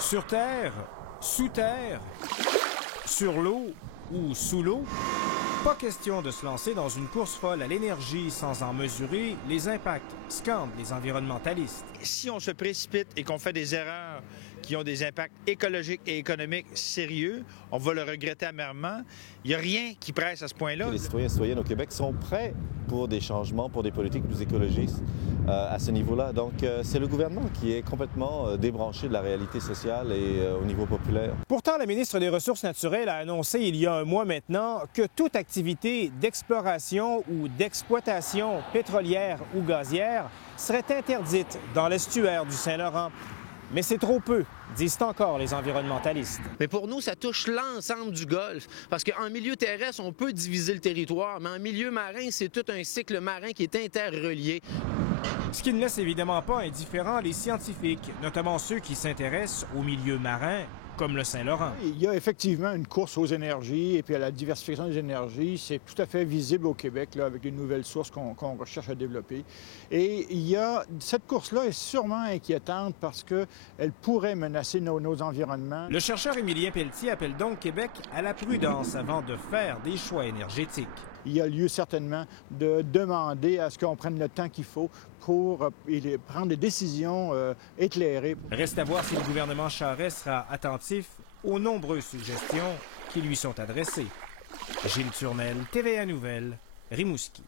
Sur terre, sous terre, sur l'eau ou sous l'eau, pas question de se lancer dans une course folle à l'énergie sans en mesurer les impacts, scandent les environnementalistes. Si on se précipite et qu'on fait des erreurs qui ont des impacts écologiques et économiques sérieux, on va le regretter amèrement. Il n'y a rien qui presse à ce point-là. Les citoyens et citoyennes au Québec sont prêts pour des changements, pour des politiques plus écologistes à ce niveau-là. Donc, c'est le gouvernement qui est complètement débranché de la réalité sociale et au niveau populaire. Pourtant, la ministre des Ressources naturelles a annoncé il y a un mois maintenant que toute activité d'exploration ou d'exploitation pétrolière ou gazière serait interdite dans l'estuaire du Saint-Laurent. Mais c'est trop peu, disent encore les environnementalistes. Mais pour nous, ça touche l'ensemble du golfe. Parce qu'en milieu terrestre, on peut diviser le territoire, mais en milieu marin, c'est tout un cycle marin qui est interrelié. Ce qui ne laisse évidemment pas indifférents les scientifiques, notamment ceux qui s'intéressent au milieu marin, comme le Saint-Laurent. Il y a effectivement une course aux énergies et puis à la diversification des énergies. C'est tout à fait visible au Québec là, avec les nouvelles sources qu'on recherche à développer. Et cette course-là est sûrement inquiétante parce qu'elle pourrait menacer nos environnements. Le chercheur Émilien Pelletier appelle donc Québec à la prudence avant de faire des choix énergétiques. Il y a lieu certainement de demander à ce qu'on prenne le temps qu'il faut pour prendre des décisions éclairées. Reste à voir si le gouvernement Charest sera attentif aux nombreuses suggestions qui lui sont adressées. Gilles Turnel, TVA Nouvelles, Rimouski.